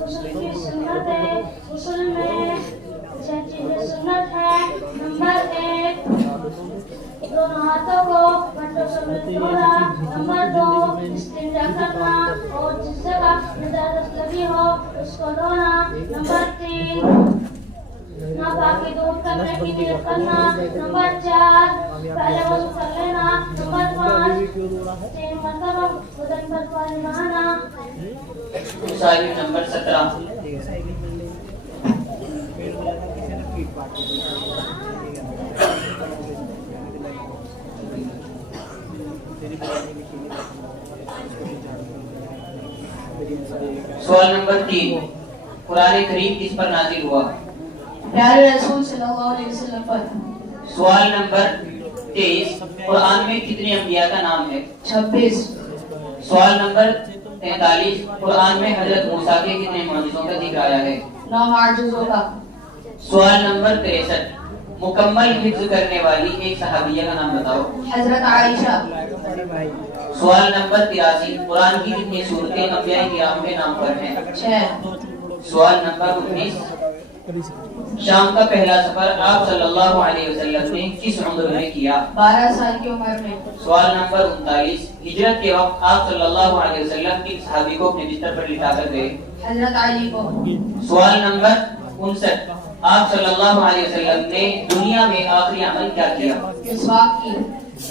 غسل کی سنت ہے. غسل میں 6 چیزیں سنت ہے. نمبر 1 دونوں ہاتھوں کو پٹوں سے دھونا. نمبر 2 استنجا کرنا اور جس جگہ نجاست لگی ہو اس کو دھونا. نمبر 3 ناپاکی دور کرنے کی نیت کرنا. نمبر 4 پہلے وضو کر لینا. نمبر 5 3 مرتبہ بدن پر پانی بہانا. مصاحف نمبر 17. سوال نمبر 3. قرآن کریم کس پر نازل ہوا؟ پیارے رسول صلی اللہ علیہ وسلم پر. سوال نمبر 23. قرآن میں کتنے انبیاء کا نام ہے؟ 26. سوال نمبر 43. قرآن میں حضرت موسیٰ کے کتنے معجزوں کا ذکر آیا ہے؟ 9 معجزوں کا. سوال نمبر 63. مکمل حفظ کرنے والی ایک صحابیہ کا نام بتاؤ. حضرت عائشہ. سوال نمبر 83. قرآن کی کتنی صورتیں انبیاء کرام کے نام پر ہیں؟ 6. سوال نمبر 19. شام کا پہلا سفر آپ صلی اللہ علیہ وسلم نے کس عمر میں کیا؟ 12 سال کی عمر میں. سوال نمبر 39. ہجرت کے وقت آپ صلی اللہ علیہ وسلم کس صحابی کو اپنے بستر پر لٹا کر گئے؟ حضرت علی کو. سوال نمبر 59. آپ صلی اللہ علیہ وسلم نے دنیا میں آخری عمل کیا کیا؟ مسواک کی.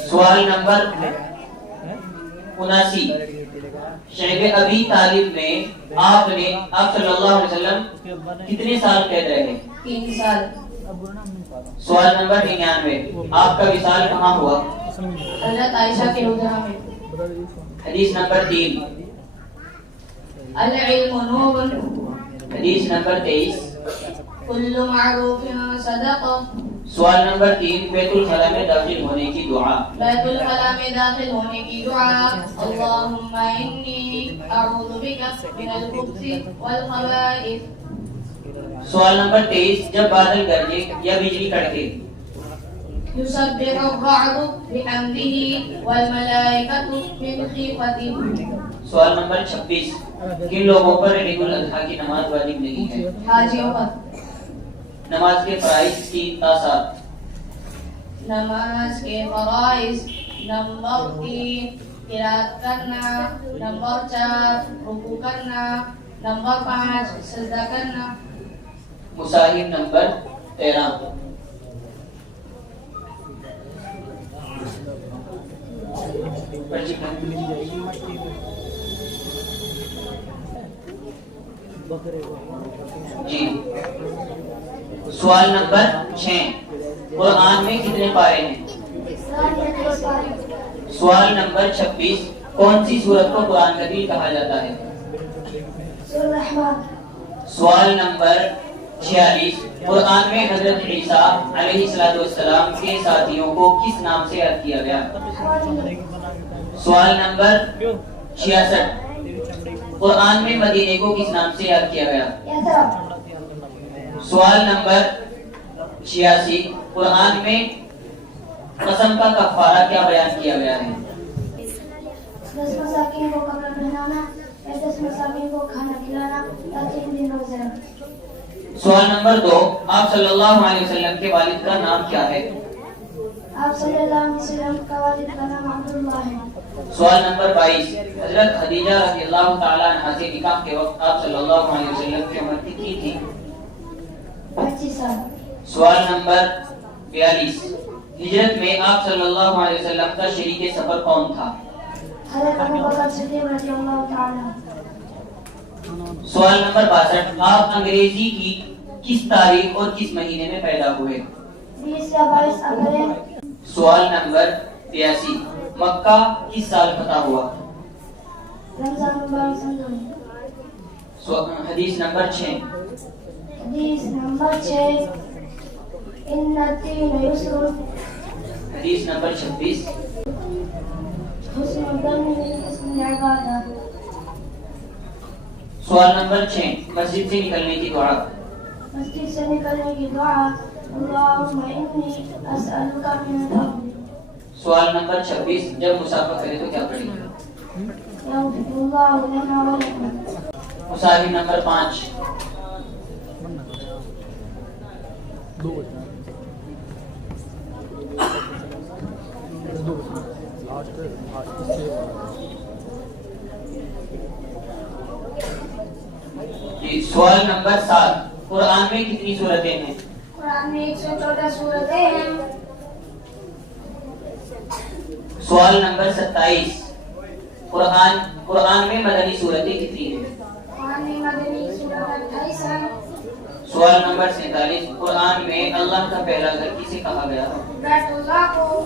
سوال نمبر 79. شیخ ابی طالب میں آپ صلی اللہ علیہ وسلم کتنے سال قید رہے؟ 3 سال. سوال نمبر 99. آپ کا وصال کہاں ہوا؟ حضرت عائشہ کے حجرہ میں. حدیث نمبر 3. العلم نور. حدیث نمبر 23. كل معروف صدقة. سوال نمبر 3 بیت الخلا میں داخل ہونے کی دعا. بیت الخلا میں داخل ہونے کی دعا. اللہم انی اعوذ بک من الخبث والخبائث. سوال نمبر 23 جب بادل گرجے یا بجلی کڑکے. یسبح الرعد بحمدہ والملائکۃ من خیفتہ. سوال نمبر 26 کن لوگوں پر عید الاضحیٰ کی نماز واجب نہیں ہے؟ حاجیوں پر. نماز کے فرائض کی تاسات. نماز کے فرائض نمبر 3 قرات کرنا، نمبر 4 رکوع کرنا، نمبر 5 سجدہ کرنا. مصاحب نمبر 13. جی سوال نمبر 6 قرآن میں کتنے پارے ہیں؟ سوال نمبر 26 کون سی سورت کو قرآن کا دل کہا جاتا ہے؟ سوال نمبر 46 قرآن میں حضرت عیسیٰ علیہ السلام کے ساتھیوں کو کس نام سے یاد کیا گیا؟ سوال نمبر 66 قرآن میں مدینے کو کس نام سے یاد کیا گیا؟ سوال نمبر 86 قرآن میں قسم کا کفارہ کیا بیان کیا گیا ہے؟ 10 مساکین کو کپڑا پہنانا، 10 مساکین کو کھانا کھلانا تاکہ ان دن روزے رکھیں. سوال نمبر 2 آپ صلی اللہ علیہ وسلم کے والد کا نام کیا ہے؟ آپ صلی اللہ علیہ وسلم کا والد کا نام عبداللہ ہے. سوال نمبر 22 حضرت خدیجہ رضی اللہ تعالی عنہا سے نکاح کے وقت آپ صلی اللہ علیہ وسلم کی عمر کتنی تھی؟ 25 سال. سوال نمبر 42 ہجرت میں آپ صلی اللہ علیہ وسلم کا شریک سفر کون تھا؟ حضرت ابوبکر صدیق رضی اللہ تعالی. سوال نمبر 62 آپ انگریزی کی کس تاریخ اور کس مہینے میں پیدا ہوئے؟ 20 یا 22 اپریل. سوال نمبر 83 مکہ کس سال فتح ہوا؟ رمضان مبارک سن. حدیث نمبر 6 حدیث نمبر 6 ان الدین یسر. حدیث نمبر 26 حسن الظن من حسن العبادہ. سوال نمبر 6 مسجد سے نکلنے کی دعا. مسجد سے نکلنے کی دعا اللہم انی اسألک من الفضل. سوال نمبر 26 جب مسافہ کرے تو کیا پڑھیں؟ یغفر اللہ لنا ولکم. مسافر نمبر 5 سوال نمبر 7 قرآن میں کتنی سورتیں ہیں؟ قرآن میں 114 سورتیں ہیں. سوال نمبر 27 قرآن میں مدنی سورتیں کتنی ہیں؟ قرآن میں مدنی سورت 28 ہیں. سوال نمبر 47 قرآن میں اللہ کا پہلا گھر کسے کہا گیا؟ بیت اللہ کو.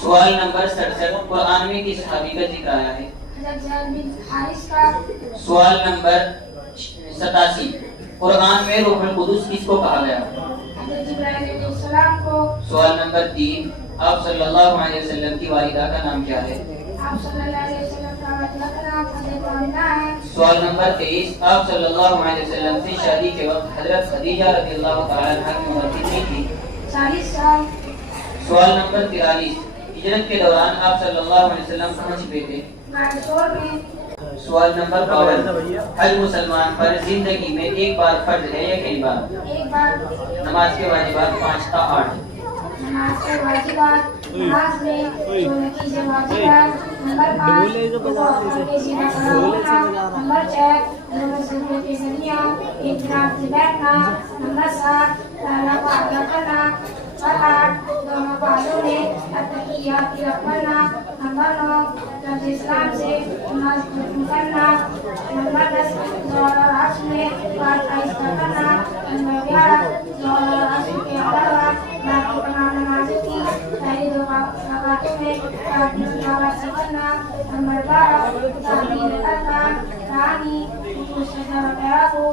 سوال نمبر 67 قرآن میں کس صحابی کا ذکر آیا ہے؟ حضرت زید بن حارث کا. سوال نمبر 87 قرآن میں روح القدس کس کو کہا گیا؟ حضرت جبرائیل علیہ السلام کو. سوال نمبر 3 آپ صلی اللہ علیہ وسلم کی والدہ کا نام کیا ہے؟ آپ صلی اللہ علیہ وسلم کا والدہ کا نام حضرت آمنہ ہے. سوال نمبر 23 آپ صلی اللہ علیہ وسلم سے شادی کے وقت حضرت خدیجہ رضی اللہ تعالی عنہا کی عمر کتنی تھی؟ 40 سال. سوال نمبر 43 ہجرت کے دوران آپ صلی اللہ علیہ وسلم کہاں چھپے تھے؟ مانسور میں. سوال نمبر 52 حج مسلمان پر زندگی میں ایک بار فرض ہے یا کئی بار؟ ایک بار. نماز کے واجبات 5 تا 8. نماز کے واجبات نماز میں سونے کی سے واجبات. نمبر 5 وضو کے سینہ کھڑا ہونا. نمبر 6 دونوں سجدے کے ذریعہ اطراف سے بیٹھنا. نمبر 7 پہلا پاڑا کرنا. نمبر 8 دونوں پاؤں میں التحیات کی رکھنا. نمبر 9 رب اسلام سے نماز ختم کرنا. نمبر 10 ظہر اور عصر میں پانچ آہستہ کرنا. نمبر 11 ظہر اور عصر کے علاوہ باقی تمام نمازوں کی پہلی 2 رکعتوں میں راتوں کی آواز سے کرنا. نمبر 12 تعبیر ارکان ثانی سجدہ وغیرہ کو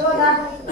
14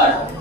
8,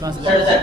67,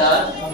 4,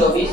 24,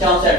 64,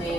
3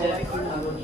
6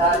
7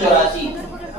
84,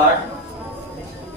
8,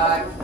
8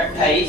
28,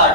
8,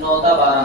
9 ta 12।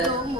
10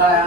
12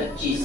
25।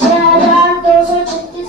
6236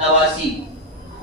89,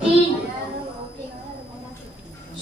3।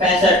65,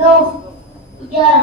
9 11।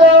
2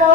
9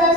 10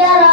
11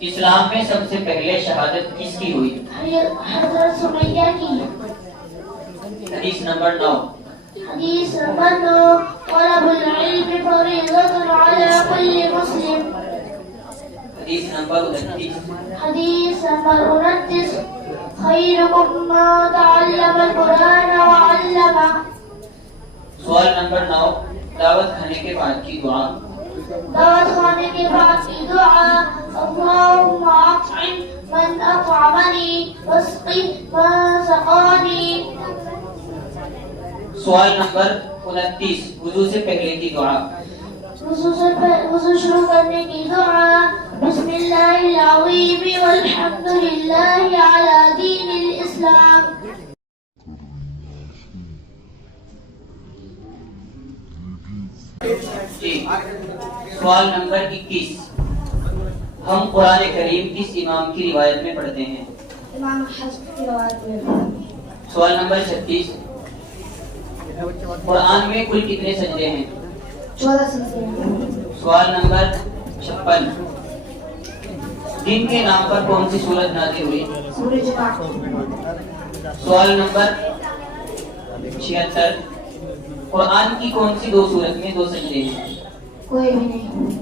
اسلام میں سب سے پہلے شہادت کس کی ہوئی؟ حضرت سمیہ کی. حدیث نمبر 9. حدیث نمبر 9. طلب العلم فریضۃ علی کل مسلم. حدیث نمبر 29. حدیث نمبر 29. خیرکم من تعلم القرآن وعلمہ. سوال نمبر 9. دعوت کھانے کے بعد کی دعا. دعوت کھانے کے بعد کی دعا. اللہم اطعم من اطعمنی واسقی من سقانی. سوال نمبر 29. وضو سے پہلے کی دعا. وضو شروع کرنے کی دعا. بسم اللہ العظیم والحمد للہ علی دین الاسلام. جی. سوال نمبر 21. ہم قرآن کریم کس امام کی روایت میں پڑھتے ہیں؟ امام حفص کی روایت میں. سوال نمبر 36. قرآن میں کل کتنے سجدے ہیں؟ 14 سجدے. سوال نمبر 56. دن کے نام پر کون سی سورت نازل ہوئی؟ سورہ جمعہ. سوال نمبر 76. قرآن کی کون سی 2 سورت میں 2 سجدے ہیں؟ کوئی بھی نہیں.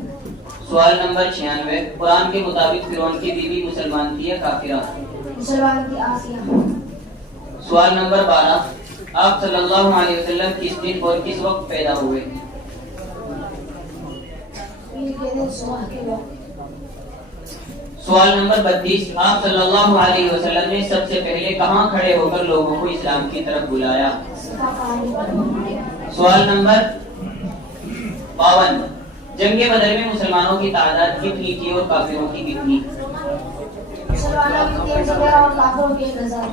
سوال نمبر 96. قرآن کے مطابق فرعون کی بیوی مسلمان تھی یا کافرہ؟ مسلمان کی آسیہ. سوال نمبر 12. آپ صلی اللہ علیہ وسلم کس دن اور کس وقت پیدا ہوئے؟ پیر کے دن صبح کے وقت. سوال نمبر 32. آپ صلی اللہ علیہ وسلم نے سب سے پہلے کہاں کھڑے ہو کر لوگوں کو اسلام کی طرف بلایا؟ صفا پہاڑی پر. سوال نمبر 52. جنگ بدر میں مسلمانوں کی تعداد کتنی تھی اور کافروں کی کتنی؟ مسلمانوں کی 313 اور کافروں کی 1000.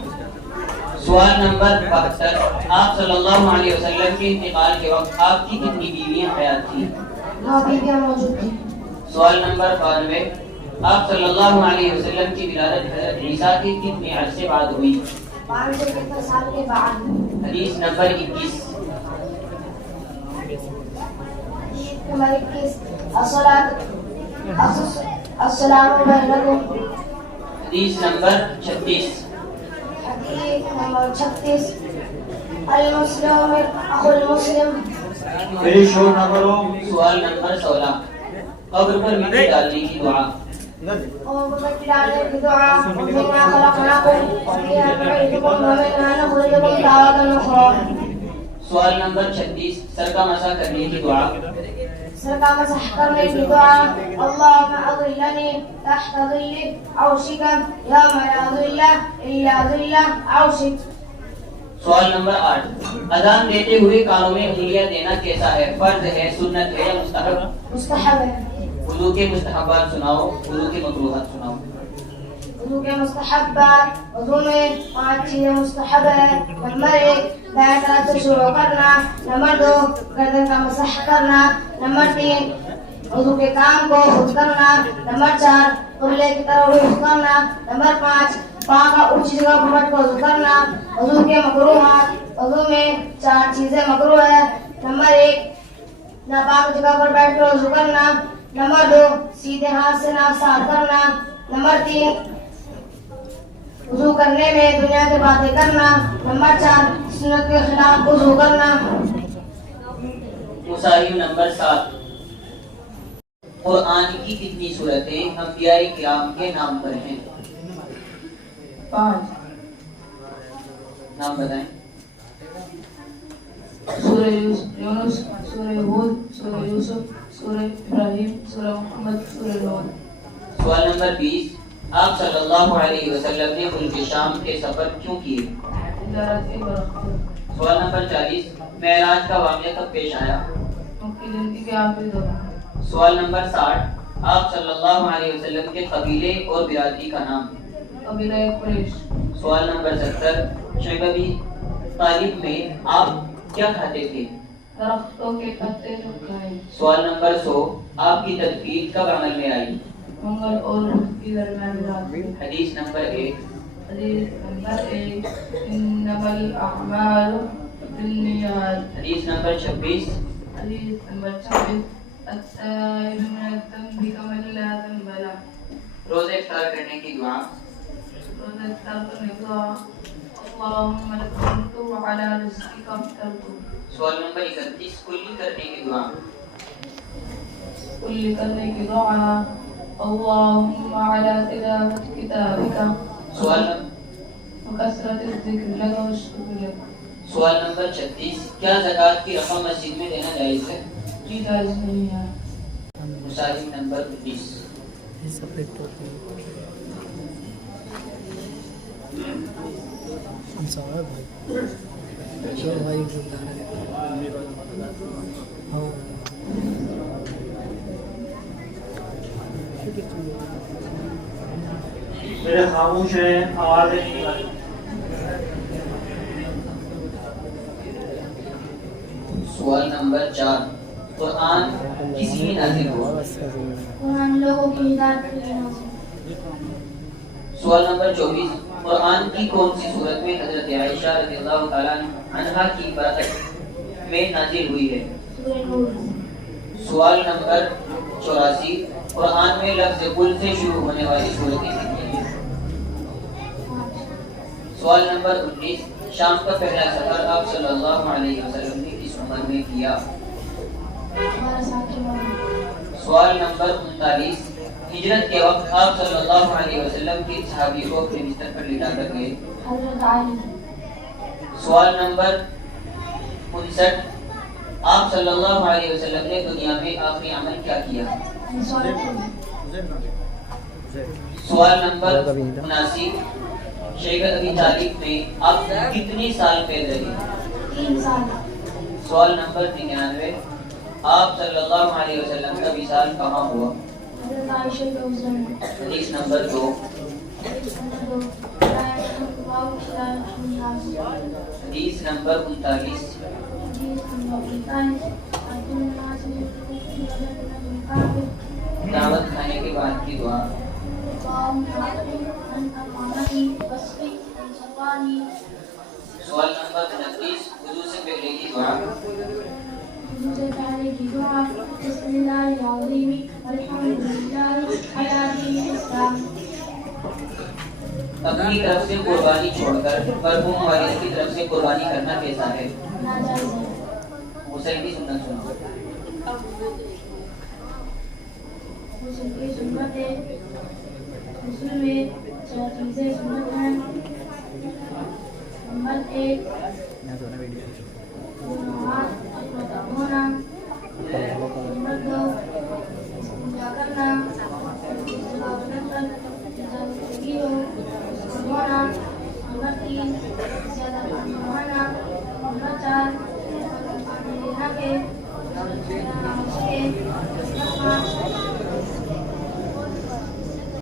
سوال نمبر 72. آپ صلی اللہ علیہ وسلم کے انتقال کے وقت آپ کی کتنی بیویاں حیات تھیں؟ 9 بیویاں موجود تھیں. سوال نمبر 92. آپ صلی اللہ علیہ وسلم کی ولادت حضرت عیسیٰ کے کتنے عرصے بعد ہوئی؟ 500 سال کے بعد. حدیث نمبر 21. نمبر 21. السلام علیکم. حدیث نمبر 36. حدیث نمبر 36. المسلم اخو المسلم. میری شور نہ کرو. سوال نمبر 16. قبر پر مٹی ڈالنے کی دعا. ومن ڈالنے کی دعا. منا خلقناکم وفیہا نعیدکم ومنہا نخرجکم تارۃ اخری. سوال نمبر 36. سر کا مسح کرنے کی دعا. سر کا مسح کرنے کی دعا. اللہم اظلنی تحت ظل عرشک یوم لا ظل الا ظل عرشک. سوال نمبر 8. اذان دیتے ہوئے کانوں میں انگلیاں دینا کیسا ہے؟ فرض ہے، سنت ہے یا مستحب؟ مستحب ہے. وضو کے مستحبات سناؤ، وضو کے مکروہات سناؤ. وضو کے مستحبات. وضو میں 5 چیزیں مستحب ہے. نمبر 1 دائیں طرف سے شروع کرنا. نمبر 2 گردن کا مسح کرنا. نمبر 3 وضو کے کام کو خود کرنا. نمبر 4 قبلے کی طرف رخ کرنا. نمبر 5 پاؤں کا اونچی جگہ پر رکھ کر وضو کرنا. وضو کے مکروہات. وضو میں 4 چیزیں مکروہ ہے. نمبر 1 ناپاک جگہ پر بیٹھ کر وضو کرنا. نمبر 2 سیدھے ہاتھ سے ناک صاف کرنا. نمبر 3 وضو کرنے میں دنیا کی باتیں کرنا. نمبر 4 سنت کے خلاف وضو کرنا. مسائل نمبر 7. قرآن کی کتنی سورتیں انبیاء کرام کے نام پر ہیں؟ 5. نام بتائیں. سورہ یونس، سورہ ہود، سورہ یوسف، سورہ ابراہیم، سورہ محمد، سورہ نور. سوال نمبر 20. آپ صلی اللہ علیہ وسلم نے ملک شام کے سفر کیوں کیے؟ تجارت کے برکت. سوال نمبر 40. معراج کا واقعہ کب پیش آیا؟ مکی زندگی کے آخری دوران. سوال نمبر 60. آپ صلی اللہ علیہ وسلم کے قبیلے اور برادری کا نام؟ قبیلہ قریش. سوال نمبر 70. شعیب طالب میں آپ کیا کھاتے تھے؟ درختوں کے پتے جو کھائے. سوال نمبر 100. آپ کی تدفین کب عمل میں آئی؟ منگل اور بدھ کی درمیان رات. حدیث نمبر 1. حدیث نمبر 1 انما الاعمال بالنیات. حدیث نمبر 26. حدیث نمبر 26 التائب من الذنب كمن لا ذنب له. روزے افطار کرنے کی دعا. روزہ افطار کرنے کی دعا. اللهم لك الحمد وعلى رزقك افطرت. سوال نمبر 31 کلی کرنے کی دعا. کلی کرنے کی دعا. اللهم على تلاوة كتابك سوال وكثرة الذكر لك والشكر لك. سوال نمبر 36 کیا زکوٰۃ کی رقم مسجد میں دینا جائز ہے؟ جی جائز نہیں ہے. مسائل نمبر 20. میرے خاموش ہیں آوازیں نہیں آ رہی. سوال نمبر 4 قرآن کس لیے نازل ہوا؟ قرآن لوگوں کی ہدایت کے لیے نازل. سوال نمبر 24 قرآن کی کون سی صورت میں حضرت عائشہ رضی اللہ تعالیٰ عنہا کی برکت میں نازل ہوئی ہے؟ سورہ نور. سوال نمبر 84 قرآن میں لفظ قل سے شروع ہونے والی صورتیں کتنی ہیں؟ سوال نمبر 19 شام کا پہلا سفر آپ صلی اللہ علیہ وسلم نے کس عمر میں کیا؟ 12 سال کی عمر میں. سوال نمبر 39 ہجرت کے وقت آپ صلی اللہ علیہ وسلم کے صحابی کو اپنے بستر پر لٹا کر گئے؟ حضرت علی. سوال نمبر 59 آپ صلی اللہ علیہ وسلم نے دنیا میں آخری عمل کیا کیا؟ سوال نمبر 79 شیخت ابی طالب میں آپ کتنے سال پیدا رہے؟ 3 سال. سوال نمبر 99 آپ صلی اللہ علیہ وسلم کا وصال کہاں ہوا؟ حضرت عائشہ کے حجرے میں. حدیث نمبر 2. حدیث نمبر 39 دعوت کھانے کے بعد کی دعا. سوال نمبر 29 وضو سے پہلے کی دعا. بسم اللہ العظیم الحمد للہ علی دین الاسلام. اپنی طرف سے قربانی چھوڑ کر مرحوم والد کی طرف سے قربانی کرنا کیسا ہے؟ ناجائز ہے. حسین کی سنت سنو. غسل کی سنت ہے. غسل میں 4 چیزیں سنت ہیں. نمبر 1 ہاتھ دھونا. نمبر 2 استنجا کرنا. دھونا. نمبر 3 زیادہ پانی بہانا. نمبر 4 پانی لینا کے. نمبر 5